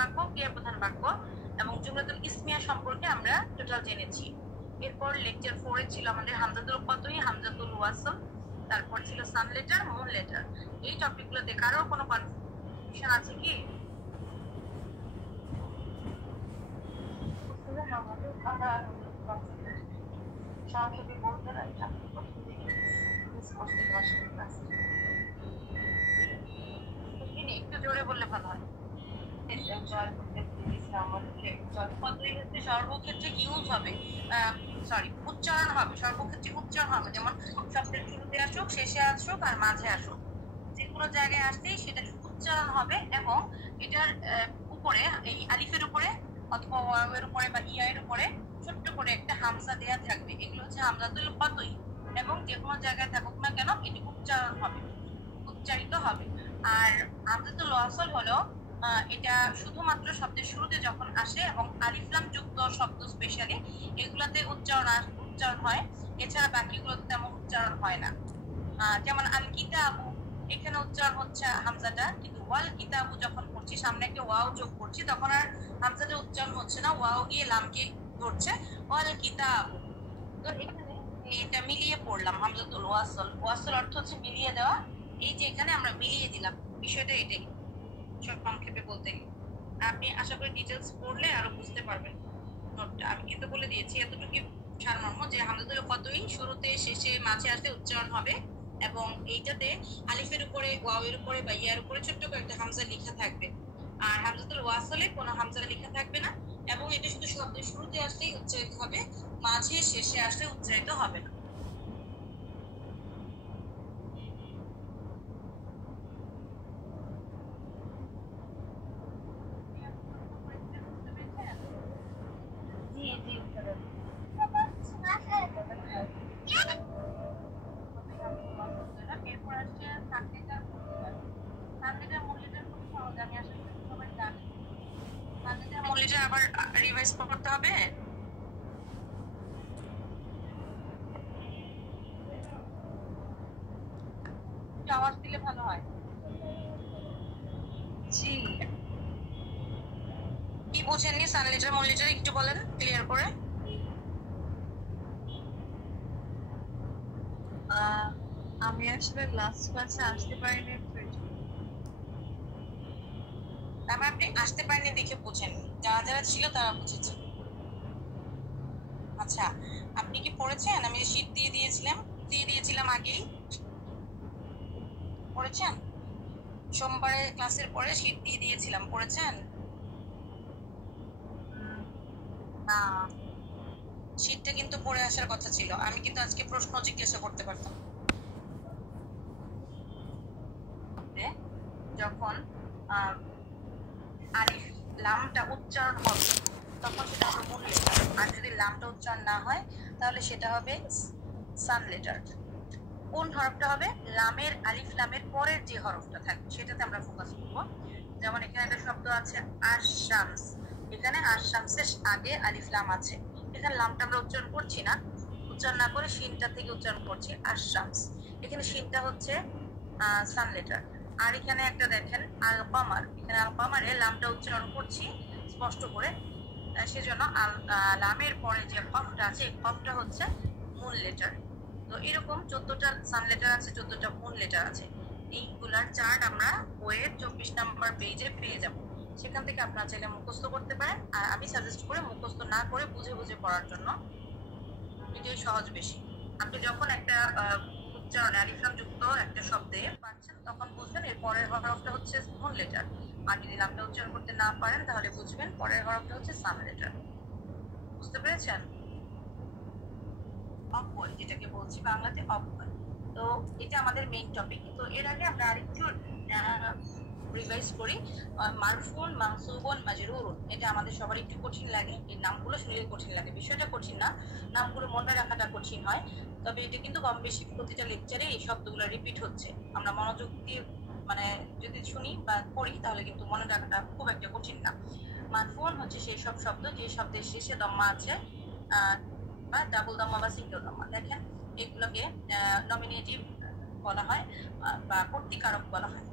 বাক্য, ক্রিয়া প্রধান বাক্য এবং জুমলাতুল ইসমিয়া সম্পর্কে আমরা টোটাল জেনেছি। এরপর লেকচার 4 এ ছিল আমাদের হামজাতুল কতই, হামজাতুল ওয়াসল, তারপর ছিল সান লেটার, মুন লেটার। এই টপিকগুলোতে কারো কোনো কনফিউশন আছে কি? একটু জোরে বললে ভালো হয়। সর্বক্ষেত্রে ইউজ হবে, উচ্চারণ হবে, সর্বক্ষেত্রে উচ্চারণ হবে। যেমন শব্দের শুরুতে আসুক, শেষে আসুক আর মাঝে আসুক, যে কোনো জায়গায় আসলেই সেটা উচ্চারণ হবে। এবং এটার উপরে, এই আলিফের উপরে অথবা ওয়াওয়ের উপরে বা ইয়ার উপরে ছোট্ট করে একটা হামজা দেয়া থাকবে। এগুলো হচ্ছে হামজাতুল কতই, এবং যে কোনো জায়গায় থাকুক না কেন এটি উচ্চারণ হবে, উচ্চারিত হবে। আর হামজাতুল ওয়াসল হলো এটা শুধুমাত্র শব্দের শুরুতে যখন আসে এবং আলিফ লাম যুক্ত শব্দ স্পেশালি এগুলাতে উচ্চারণ হয়, এছাড়া বাকিগুলোতে তেমন উচ্চারণ হয় না। যেমন আল কিতাবু, এখানে উচ্চারণ হচ্ছে হামজাটা, কিন্তু ওয়াল কিতাবু যখন পড়ছি সামনে একটা ওয়াও যোগ করছি তখন আর হামজাটা উচ্চারণ হচ্ছে না, ওয়াও গিয়ে লামকে ধরছে, ওয়াল কিতাবু। তো এখানে এটা মিলিয়ে পড়লাম হামজাতুল ওয়াসল। ওয়াসল অর্থ হচ্ছে মিলিয়ে দেওয়া। এই যে এখানে আমরা মিলিয়ে দিলাম, বিষয়টা এটাই সংক্ষেপে বলতে গেলে। আপনি আশা করি ডিটেলস পড়লে আরো বুঝতে পারবেন নোটটা। আমি কিন্তু বলে দিয়েছি এতটুকু সারমর্ম যে হামজাতুল কতই শুরুতে, শেষে, মাঝে আসতে উচ্চারণ হবে, এবং এইটাতে আলিফের উপরে, ওয়াওয়ের উপরে বা ইয়ার উপরে ছোট্ট করে একটা হামজা লেখা থাকবে। আর হামজাতুল ওয়াসলে কোনো হামজা লেখা থাকবে না, এবং এটা শুধু শব্দের শুরুতে আসলেই উচ্চারিত হবে, মাঝে শেষে আসলে উচ্চারিত হবে না। আবার রিভাইজ করতে হবে। আওয়াজ দিলে ভালো হয়। জি, কি বুঝেননি সান লিটার মুন লিটার একটু বলেন ক্লিয়ার করে। আমি আসলে লাস্ট ক্লাসে আসতে পারিনি, তারপর আপনি আসতে পারেননি দেখে বুঝেন, যারা যারা ছিল তারা বুঝেছে। আচ্ছা, আপনি কি পড়েছেন? আমি শীট দিয়ে দিয়েছিলাম আগেই, পড়েছেন? সোমবারে ক্লাসের পরে শীট দিয়ে দিয়েছিলাম, পড়েছেন? না, শীটটা কিন্তু পড়ে আসার কথা ছিল। আমি কিন্তু আজকে প্রশ্ন জিজ্ঞাসা করতে পারতাম। যখন আলিফ লামটা উচ্চারণ হবে তখন সেটা হবে মুন লেটার, আর যদি লামটা উচ্চারণ না হয় তাহলে সেটা হবে সান লেটার। কোন হরফটা হবে? লামের, আলিফ লামের পরের যে হরফটা থাকবে সেটাতে আমরা ফোকাস করব। যেমন এখানে একটা শব্দ আছে আশ-শামস, এখানে আশ-শামসের আগে আলিফ লাম আছে, এখানে লামটা আমরা উচ্চারণ করছি না, উচ্চারণ না করে শিনটা থেকে উচ্চারণ করছি আশ-শামস। এখানে শিনটা হচ্ছে সান লেটার। আর এখানে একটা দেখেন আল কামার, এখানে আল কামারে লামটা উচ্চারণ করছি স্পষ্ট করে, সেজন্য লামের পরে যে কফটা আছে এই কফটা হচ্ছে মুন লেটার। তো এরকম 14টা সান লেটার আছে, 14টা মুন লেটার আছে। এইগুলার চার্ট আমরা বইয়ের 24 নম্বর পেজে পেয়ে যাব, সেখান থেকে আপনারা চাইলে মুখস্থ করতে পারেন। আর আমি সাজেস্ট করে মুখস্থ না করে বুঝে বুঝে পড়ার জন্য, এটাই সহজ বেশি। আপনি যখন একটা উচ্চারণে আলিফ লাম যুক্ত একটা শব্দে পাচ্ছেন তখন বুঝবেন এর পরের হরফটা হচ্ছে মুন লেটার, আর যদি লামটা উচ্চারণ করতে না পারেন তাহলে বুঝবেন পরের হরফটা হচ্ছে সান লেটার। বুঝতে পেরেছেন? অব্যয় যেটাকে বলছি বাংলাতে অব্যয়। তো এটা আমাদের মেইন টপিক। তো এর আগে আমরা আরেকটু রিভাইজ করি। মারফুন, মানসুবুন, মাজরুরুন, এটা আমাদের সবার একটু কঠিন লাগে, এই নামগুলো শুনলে কঠিন লাগে। বিষয়টা কঠিন না, নামগুলো মনে রাখাটা কঠিন হয়, তবে এটা কিন্তু কম বেশি প্রতিটা লেকচারে এই শব্দগুলো রিপিট হচ্ছে। আমরা মনোযোগ দিয়ে মানে যদি শুনি বা পড়ি তাহলে কিন্তু মনে রাখাটা খুব একটা কঠিন না। মারফুন হচ্ছে সেই সব শব্দ যে শব্দের শেষে দম্মা আছে, বা ডাবল দম্মা বা সিঙ্গেল দম্মা। দেখেন এগুলোকে নমিনেটিভ বলা হয় বা কর্তৃকারক বলা হয়।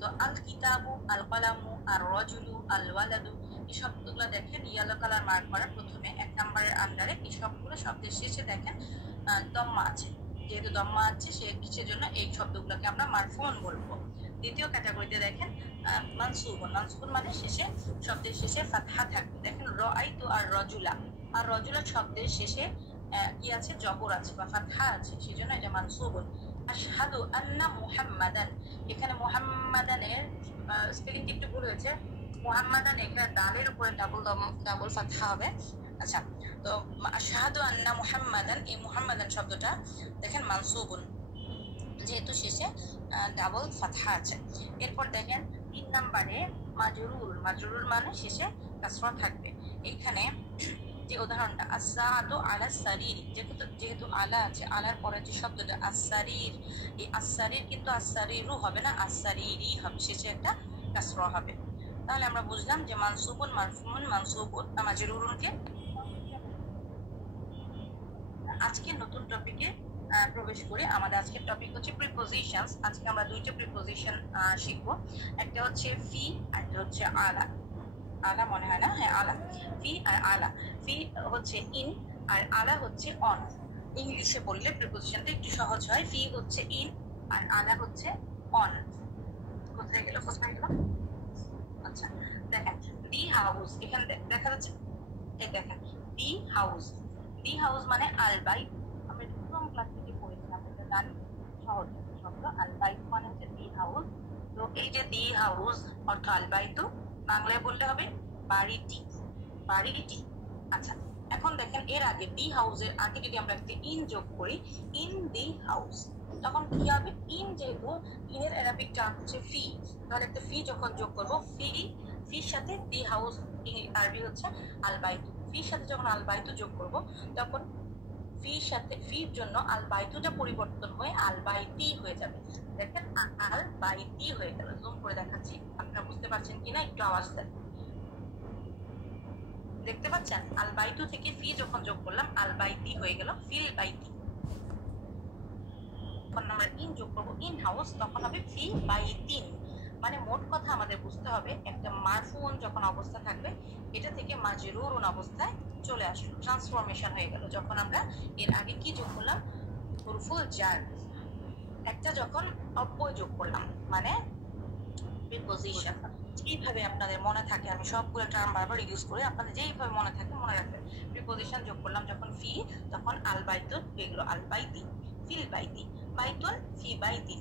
তো আল কিতাবু, আল কলামু, আর রজুলু, আল ওয়ালাদু, এই শব্দগুলো দেখেন ইয়েলো কালার মার্ক করা প্রথমে 1 নম্বরের আন্ডারে। এই সবগুলো শব্দের শেষে দেখেন দম্মা আছে, যেহেতু দম্মা আছে সেজন্য এই শব্দগুলোকে আমরা মারফুন বলবো। দ্বিতীয় ক্যাটাগরিতে দেখেন মানসুবুন, মানসুবুন মানে শেষে শব্দের শেষে ফাতহা থাকবে। দেখেন রাআইতু আর রজুলা, আর রজুলা শব্দের শেষে কি আছে, জবর আছে বা ফাতহা আছে, সেজন্য এটা মানসুবুন। আশহাদু আন্না মুহাম্মাদান, এখানে মুহাম্মাদানের স্পেলিংটা একটু ভুল হয়েছে, মুহাম্মাদান এখানে দালের উপরে ডাবল ফাতহা হবে। আচ্ছা, তো আশহাদু আন্না মুহাম্মাদান, এই মুহাম্মাদান শব্দটা দেখেন মানসুবুন, যেহেতু শেষে ডাবল ফাতহা আছে। এরপর দেখেন 3 নম্বরে মাজরুর, মাজরুর মানে শেষে কাসরা থাকবে। এখানে যে উদাহরণটা আসসাদু আলা সারির, যেহেতু আলা আছে, আলার পরে যে শব্দটা আসসারির, এই আসসারির কিন্তু আসসারিরু হবে না, আসসারিরি হবে, শেষে একটা কাসরা হবে। তাহলে আমরা বুঝলাম যে মানসুবুন, মারফুউন, মানসুবুন, মাজরুরুনকে। আজকে নতুন টপিকে প্রবেশ করি। আমাদের আজকের টপিক হচ্ছে প্রিপোজিশনস। আজকে আমরা 2টা প্রিপোজিশন শিখবো, একটা হচ্ছে ফি আর একটা হচ্ছে আলা। আলা মনে হয় না, হ্যাঁ আলা, ফি আর আলা। ফি হচ্ছে ইন আর আলা হচ্ছে অন। ইংলিশে বললে প্রিপোজিশনটা একটু সহজ হয়। ফি হচ্ছে ইন আর আলা হচ্ছে অন। কোথায় গেল? আচ্ছা দেখেন দি হাউস, এখানে দেখা যাচ্ছে, এই দেখেন দি হাউস। দি হাউস মানে আলবাইত, আমরা প্রথম ক্লাস থেকে পড়েছিলাম, এটা জানি সহজ শব্দ। আলবাইত মানে হচ্ছে দি হাউস। তো এই যে দি হাউস অর্থ আলবাইত, বাংলায় বললে হবে বাড়িটি, বাড়িটি। আচ্ছা, এখন দেখেন এর আগে দি হাউসের আগে যদি আমরা একটা ইন যোগ করি, ইন দি হাউস, তখন কি হবে? ইন, যেহেতু ইনের অ্যারাবিক টার্ম হচ্ছে ফি, তাহলে একটা ফি যখন যোগ করবো, ফির সাথে দি হাউস আরবি হচ্ছে আলবাইতু, ফির সাথে যখন আলবাইতু যোগ করব, তখন ফির সাথে ফির জন্য আলবাইতুটা পরিবর্তন হয়ে আলবাইতি হয়ে যাবে। দেখেন আলবাইতি হয়ে গেল। জুম করে দেখাচ্ছি, আপনারা বুঝতে পারছেন কিনা একটু আওয়াজ দেন। দেখতে পাচ্ছেন আলবাইতু থেকে ফি যখন যোগ করলাম আলবাইতি হয়ে গেল ফিল বাইতি। যখন আমরা ইন যোগ করবো ইন হাউস, তখন হবে ফি বাইতিন। মানে মোট কথা আমাদের বুঝতে হবে, একটা মারফুন যখন অবস্থা থাকবে, এটা থেকে মাজরুরুন অবস্থায় চলে আসলো, ট্রান্সফরমেশন হয়ে গেল। যখন আমরা এর আগে কি যোগ করলাম, হুরফুল জার, একটা যখন অব্যয় যোগ করলাম, মানে প্রিপোজিশন। যেইভাবে আপনাদের মনে থাকে, আমি সবগুলো টার্ম বারবার ইউজ করি, আপনাদের যেইভাবে মনে থাকে মনে রাখবেন। প্রিপোজিশন যোগ করলাম যখন ফি, তখন আলবাইতুন হয়ে গেল আলবাইতি, ফিল বাইতি, বাইতুন ফি বাইতি।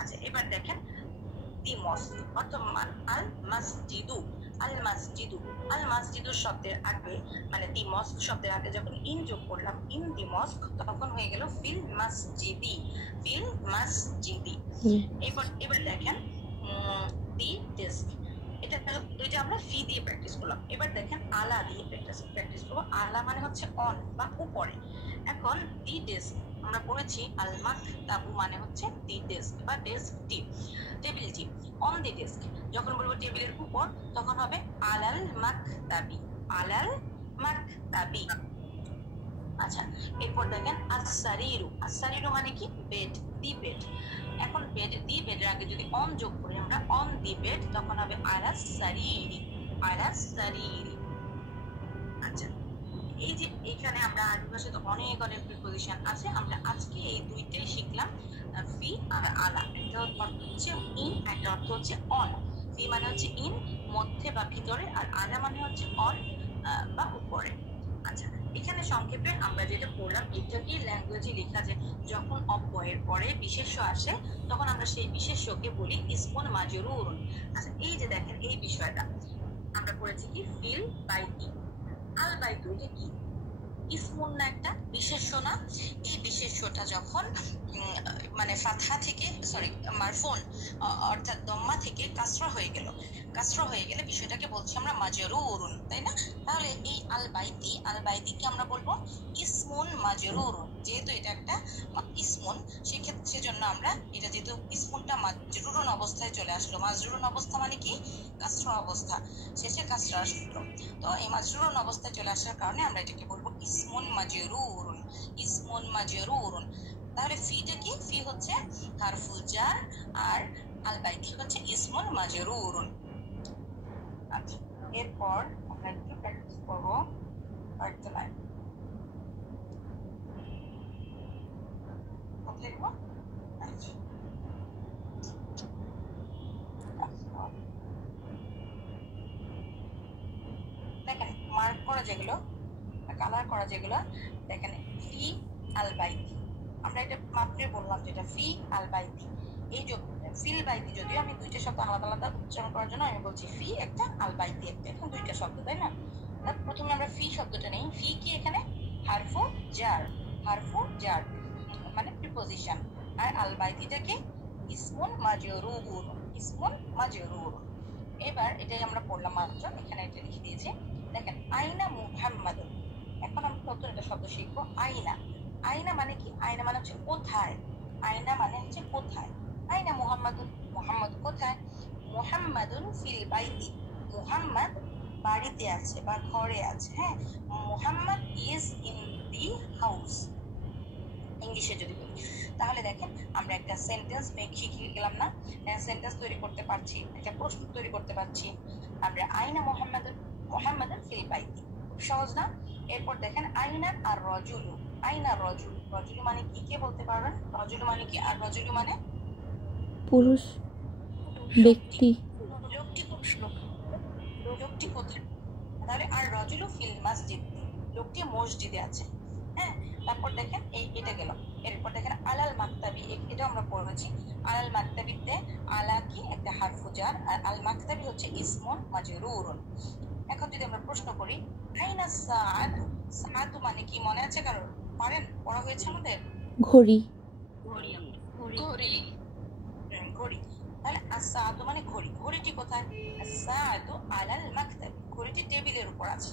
আচ্ছা, এবার দেখেন দি মস্ক অর্থাৎ আল মসজিদু, আল মসজিদু, আল মসজিদু শব্দের আগে মানে দি মস্ক শব্দের আগে যখন ইন যোগ করলাম, ইন দি মস্ক, তখন হয়ে গেল ফিল মসজিদি, ফিল মসজিদি। এবার দেখেন দি ডেস্ক, এটা আমরা ফি দিয়ে প্র্যাকটিস করলাম। এবার দেখেন আলা দিয়ে প্র্যাকটিস করবো। আলা মানে হচ্ছে অন বা উপরে। এখন দি ডেস্ক আমরা পড়েছি, আল মাকতাবু মানে হচ্ছে দি ডেস্ক বা ডেস্কটি, টেবিলটি। অন দি ডেস্ক যখন বলবো টেবিলের উপর, তখন হবে আলাল মাকতাবি, আলাল মাকতাবি। আচ্ছা, এরপর দেখেন আসসারিরু, আসসারিরু মানে কি? Bed, the bed. এখন বেড, দি বেডের আগে যদি অন যোগ করি আমরা, অন দি বেড, তখন হবে আলাস সারিরি, আলাস সারিরি। আচ্ছা, এই যে এখানে আমরা আরবি ভাষাতে অনেক প্রিপোজিশন আছে, আমরা আজকে এই দুইটাই শিখলাম, ফি আর আলা। একটা অর্থ হচ্ছে ইন, একটা অর্থ হচ্ছে অন। ফি মানে হচ্ছে ইন, মধ্যে বা ভিতরে, আর আলা মানে হচ্ছে অন বা উপরে। আচ্ছা, এখানে সংক্ষেপে আমরা যেটা পড়লাম, এটা কি ল্যাঙ্গুয়েজে লেখা যায়, যখন অব্যয়ের পরে বিশেষ্য আসে, তখন আমরা সেই বিশেষ্যকে বলি ইসমুন মাজরুরুন। আচ্ছা, এই যে দেখেন এই বিষয়টা আমরা পড়েছি কি, ফিল বাইতি, আল বাইতু, এটা কি ইসমুন না একটা বিশেষ্য না? এই বিশেষ্যটা যখন মানে ফাতহা থেকে মারফুন অর্থাৎ দম্মা থেকে কাসরা হয়ে গেল, কাসরা হয়ে গেলে বিষয়টাকে বলছি আমরা মাজরুরুন, তাই না? তাহলে এই আল বাইতিকে আমরা বলবো ইসমুন মাজরুরুন। যেহেতু এটা একটা ইসমুন, সেক্ষেত্রে সেজন্য আমরা এটা, যেহেতু ইসমুনটা মাজরুরুন অবস্থায় চলে আসলো, মাজরুরুন অবস্থা মানে কি? কাসরা অবস্থা, শেষে কাসরা আসলো। তো এই মাজরুরুন অবস্থায় চলে আসার কারণে আমরা এটাকে বলবো ইসমুন মাজরুরুন, ইসমুন মাজরুরুন। তাহলে ফিটা কি? ফি হচ্ছে হারফুল জার, আর আল বাইতি হচ্ছে ইসমুন মাজরুরুন। আচ্ছা, এরপর আমরা একটু প্র্যাকটিস করবো কয়েকটা লাইন। কোথায় গেল? আচ্ছা, দেখেন মার্ক করা যেগুলো, কালার করা যেগুলো, দেখেন ফি আল বাইতি, আমরা এটা মাত্রই বললাম যেটা ফি আল বাইতি। এই যে ফিল বাইতি, যদিও আমি দুইটা শব্দ আলাদা আলাদা উচ্চারণ করার জন্য আমি বলছি ফি একটা আল বাইতি একটা, এখন দুইটা শব্দ, তাই না? প্রথমে আমরা ফি শব্দটা নেই। ফি কি এখানে হারফু জার, হারফু জার মানে প্রিপোজিশন, আর আল বাইতিটা কি ইসমুন মাজরুর, ইসমুন মাজরুর। এবার এটাই আমরা পড়লাম মাত্র, এখানে এটা লিখে দিয়েছি। দেখেন আইনা মুহাম্মাদুন, এখন আমরা নতুন একটা শব্দ শিখবো আইনা। আইনা মানে কি? আইনা মানে হচ্ছে কোথায়, আইনা মানে হচ্ছে কোথায়। আইনা মুহাম্মাদুন, মুহাম্মদ কোথায়? মুহাম্মাদুন ফিল বাইতি, মুহাম্মদ বাড়িতে আছে বা ঘরে আছে। হ্যাঁ, Muhammad is in the house ইংলিশে যদি বলি। তাহলে দেখেন আমরা একটা সেন্টেন্স মেক শিখে গেলাম না, সেন্টেন্স তৈরি করতে পারছি, একটা প্রশ্ন তৈরি করতে পারছি আমরা। আইনা মুহাম্মাদুন, মুহাম্মাদুন ফিল বাইতি, খুব সহজ না? এরপর দেখেন আইনা আর রজুলু, আইনা রজুল, রজুলু মানে কি, কে বলতে পারবেন? রজুলু মানে কি? আর রজুলু মানে পুরুষ ব্যক্তি, লোকটি কোথায়? তাহলে আর রজুলু ফিল মসজিদ, লোকটি মসজিদে আছে। হ্যাঁ, তারপর দেখেন এটা গেল। এরপর দেখেন আলাল মাকতাবি, এটা আমরা পড়েছি। আলাল মাকতাবিতে আলা কি একটা হারফু জার, আর আল মাকতাবি হচ্ছে ইসমুন মাজরুরুন। এখন যদি আমরা প্রশ্ন করি আইনা সাআদু, সাআদু মানে কি মনে আছে কারো? পারেন? পড়া হয়েছে আমাদের ঘড়ি, ঘড়ি, ঘড়ি, ঘড়ি। তাহলে আসাদু মানে ঘড়ি, ঘড়িটি কোথায়? আসাদু আলাল মাকতাবি, ঘড়িটি টেবিলের উপর আছে।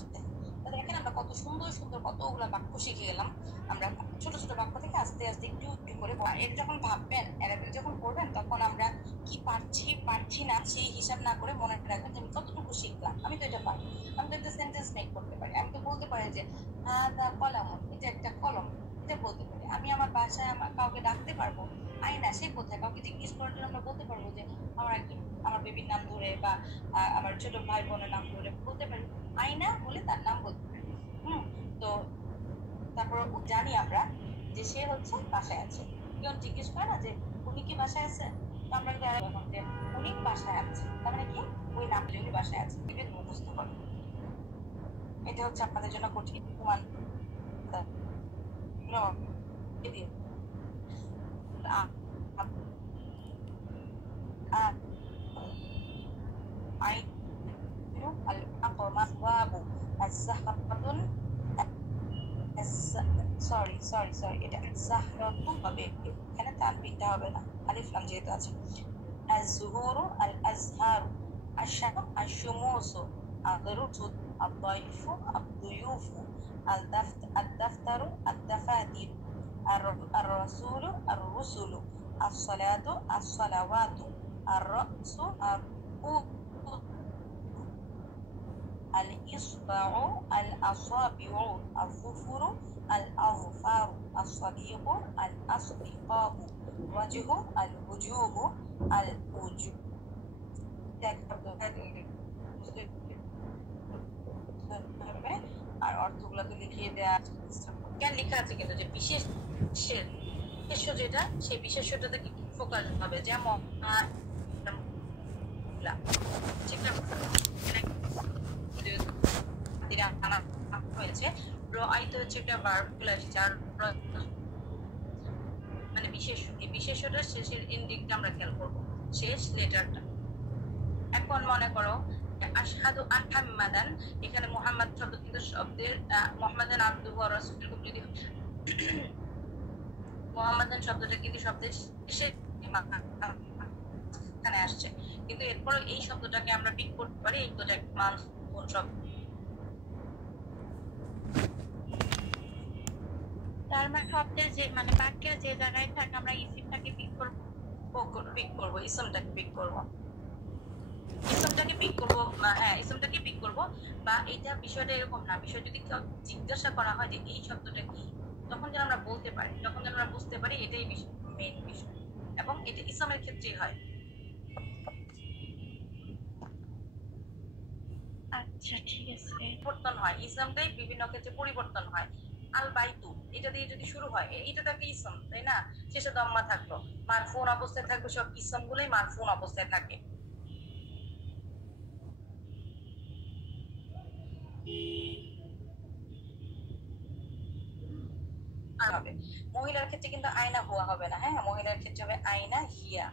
দেখেন আমরা কত সুন্দর সুন্দর কতগুলা বাক্য শিখে গেলাম। আমরা ছোট ছোট বাক্য থেকে আস্তে আস্তে একটু একটু করে, এটা যখন ভাববেন, অ্যারাবিক যখন পড়বেন, তখন আমরা কি পারছি পারছি না সেই হিসাব না করে মনে রাখবেন যে আমি কতটুকু শিখলাম। আমি তো এটা পারি, আমি তো একটা সেন্টেন্স মেক করতে পারি, আমি তো বলতে পারি যে আদা কলম, এটা একটা কলম, এটা বলতে পারি। আমি আমার বাসায় আমার কাউকে ডাকতে পারবো, আইনা সে কোথায়, কাউকে জিজ্ঞেস করার জন্য আমরা বলতে পারবো যে আমার একজন, আমার বেবির নাম ধরে বা আমার ছোট ভাই বোনের নাম ধরে বলতে পারি, আইনা বলে তার নাম বলতে পারি। তো তারপর জানি আমরা যে সে হচ্ছে বাসায় আছে। কেউ জিজ্ঞেস করে না যে উনি কি বাসায় আছে, তো আমরা এখন যে উনি বাসায় আছে, তার মানে কি ওই নাম উনি বাসায় আছে, মুখস্থ করে। এটা হচ্ছে আপনাদের জন্য কঠিন প্রমাণ। সরি এটা জাহরাতু হবে, এখানে তানবিনটা হবে না, আলিফ লাম যেহেতু আছে। আজ-জুহুরু আল-আজহারু, আশ-শামসু আশ-শুমুসু, আদ-দুরুসু আদ-দাইফু আদ-দুয়ুফু, আদ-দাফতারু আদ-দাফাতিরু, আর-রাসূলু আর-রুসুলু, as-সালাতু as-সালাওয়াতু, আর-রা'সু al-isba'u al-asabi'u, al-zufuru al-azfaru, as-sadiqu al-asdiqa'u, wajhu al-wujuhu al-wujuh। আর অর্থগুলো তো লিখিয়ে দেওয়া লেখা আছে, কিন্তু যে বিশেষ যেটা, সেই বিশেষ্যটাতে কি ফোকাস হবে, যেমন হয়েছে রআইতো হচ্ছে একটা ভার্ব চলে আসছে, আর মানে বিশেষ্য, এই বিশেষ্যটা শেষের এন্ডিংটা আমরা খেয়াল করবো, শেষ লেটারটা। এখন মনে করো আশহাদু মুহাম্মাদান, এখানে মুহাম্মদ শব্দ কিন্তু শব্দের মুহাম্মাদান আবদুহু ওয়া রাসূলুহু, যদি মুহাম্মাদান শব্দটা কিন্তু শব্দের শেষে এখানে আসছে, কিন্তু এরপর এই শব্দটাকে আমরা পিক করতে পারি, এই শব্দটা মান কোন শব্দ, তার মানে শব্দের যে মানে বাক্যের যে জায়গায় থাকে আমরা ইসমটাকে পিক করব, ইসমটাকে পিক করব, হ্যাঁ ইসমটাকে পিক করব। বা এটা বিষয়টা এরকম না, বিষয় যদি কেউ জিজ্ঞাসা করা হয় যে এই শব্দটা কি, তখন যেন আমরা বলতে পারি, তখন যেন আমরা বুঝতে পারি এটাই মেইন বিষয়, এবং এটা ইসলামের ক্ষেত্রেই হয়। আচ্ছা ঠিক আছে। পরিবর্তন হয়, ইসলামটাই বিভিন্ন ক্ষেত্রে পরিবর্তন হয়। আল বাইতু এটা দিয়ে যদি শুরু হয়, এটা তো একটা ইসম, তাই না? শেষে দম্মা থাকলো, মারফুন অবস্থায় থাকবে, সব ইসম গুলোই মারফুন অবস্থায় থাকে। আর হবে মহিলার ক্ষেত্রে কিন্তু আয়না হুয়া হবে না, হ্যাঁ, মহিলার ক্ষেত্রে হবে আয়না হিয়া।